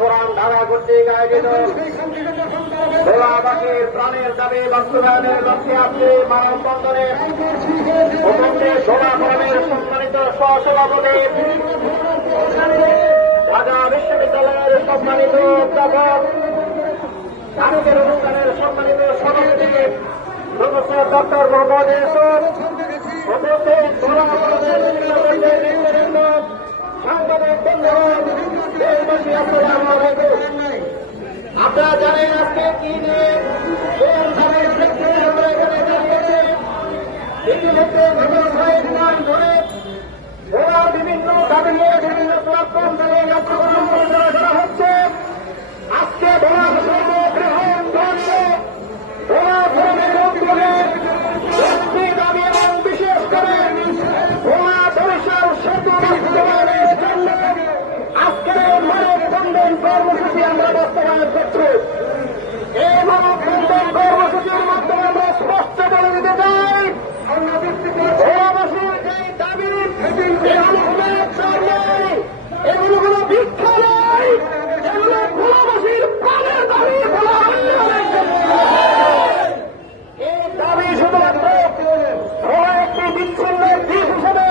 কোরআন ধারা কর্তৃক আয়োজিত ভোলাবাসীর প্রাণের দাবি বাস্তবায়নের লক্ষ্যে আজকে মানববন্ধনে উপস্থিত ভোলা ফোরামের সম্মানিত সহসভাপতি ঢাকা বিশ্ববিদ্যালয়ের সম্মানিত অধ্যাপক আজকের অনুষ্ঠানের সম্মানিত সভাপতি প্রফেসর ডক্টর মোহাম্মদ ইউসুফ, উপস্থিত ভোলা ফোরামের বিভিন্ন পর্যায়ের নেতৃবৃন্দ, সাংবাদিক বন্ধুগণ, দেশবাসী, আসসালামু আলাইকুম। আপনারা জানেন আজকে কি নিয়ে কোন ধানের ক্ষেত্রে আমরা এখানে দাঁড়িয়েছি। ইতিমধ্যে গত কয়েক মাস ধরে ভোলার বিভিন্ন দাবি নিয়ে বিভিন্ন প্ল্যাটফর্ম থেকে কার্যক্রম পরিচালনা করা হচ্ছে। আজকে ভোলার সর্ববৃহৎ ধর্মে ভোলা ফোরামের উদ্যোগে একটি দাবি এবং বিশেষ করে ভোলা বরিশাল সেতু বাস্তবায়নের জন্য আজকের এই মানববন্ধন কর্মসূচি আমরা বাস্তবায়ন করছি। এই মানববন্ধন কর্মসূচির মাধ্যমে আমরা স্পষ্ট বলে দিতে চাই, ভোলাবাসীর এই দাবি এগুলো কোনো চাপ নয়, এগুলো কোনো ভিক্ষা নয়, এগুলো ভোলাবাসীর প্রাণের দাবি। এই দাবি শুধুমাত্র ভোলা একটি বিচ্ছিন্ন দ্বীপ হিসেবে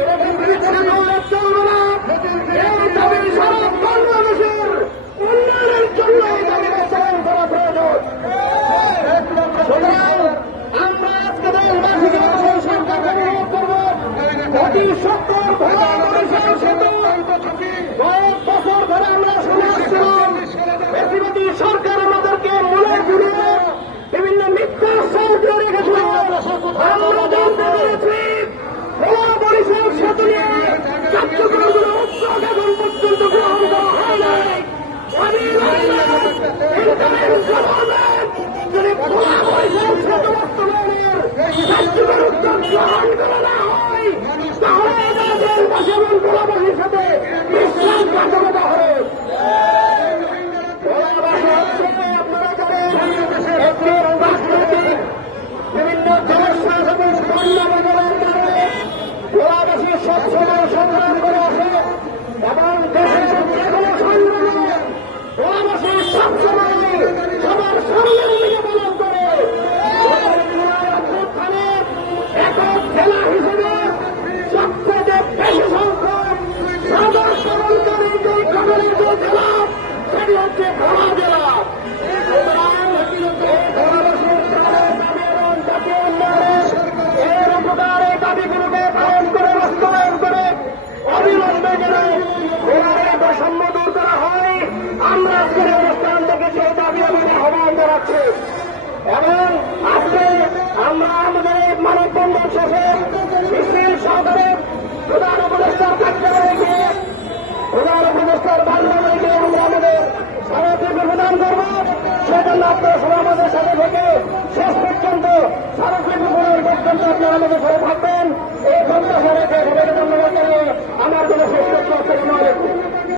এরকম বিচ্ছিন্ন হয়ে চলবে না। এই দাবি সারা বাংলাদেশের উন্নয়নের জন্য এই দাবি বাস্তবায়ন করা প্রয়োজন। সুতরাং আমরা আজকে দেশবাসীকে সেই সরকারকে অনুরোধ করব, অতি সত্তর ভোলা বরিশাল সেতু কয়েক বছর ধরে আমরা শুনে আসছিলাম। বেশিবাদী সরকার আমাদেরকে মনে ঘুরিয়ে বিভিন্ন মিথ্যা সৌদি রেখেছিল। আমরা জানতে পেরেছি ভোলা বরিশাল সেতু নিয়ে কার্যক্রমগুলো উদ্যোগ এখন পর্যন্ত গ্রহণ করা হয় নাই। যদি ভোলা বরিশাল সেতু বাস্তবায়নের কার্যকর উদ্যোগ গ্রহণ করা না হয়, তাহলে দেশবাসী এবং ভোলাবাসীর সাথে বিশ্বাসঘাতকতা হবে। ভোলাবাসী হচ্ছে আপনারা জানেন একটি রাজনৈতিক বিভিন্ন সমস্যা এবং বন্যা বদলের কারণে ভোলাবাসী সবসময় সংগ্রাম করে আসে এবং দেশের যে কোনো সংগ্রামে ভোলাবাসী সবসময় সবার সামনে ভূমিকা পালন করে। একক জেলা হিসেবে সবচেয়ে বেশি সংখ্যক সাদা সরলকারী যে খবরের যে জেলা সেটি হচ্ছে ভোলা জেলা। এর উপকার এই দাবিগুলোকে পালন করে বাস্তবায়ন করে অবিলম্বে যেন ভোলার বৈষম্য দূর করা হয়, আমরা আজকের অনুষ্ঠান থেকে সেই দাবি এবং আহ্বান জানাচ্ছি। এবং আজকে আমরা আমাদের এই মানববন্ধন শেষে মিছিল সহকারে প্রধান উপদেষ্টার কার্যালয়ে গিয়ে প্রধান উপদেষ্টার বাংলাদেশে গিয়ে আমরা আমাদের স্মারকলিপি প্রদান করব। সেজন্য আপনারা সবাই আমাদের সাথে থেকে শেষ পর্যন্ত স্মারকলিপি প্রদান পর্যন্ত আপনারা আমাদের সাথে থাকবেন। এই প্রত্যাশা রেখে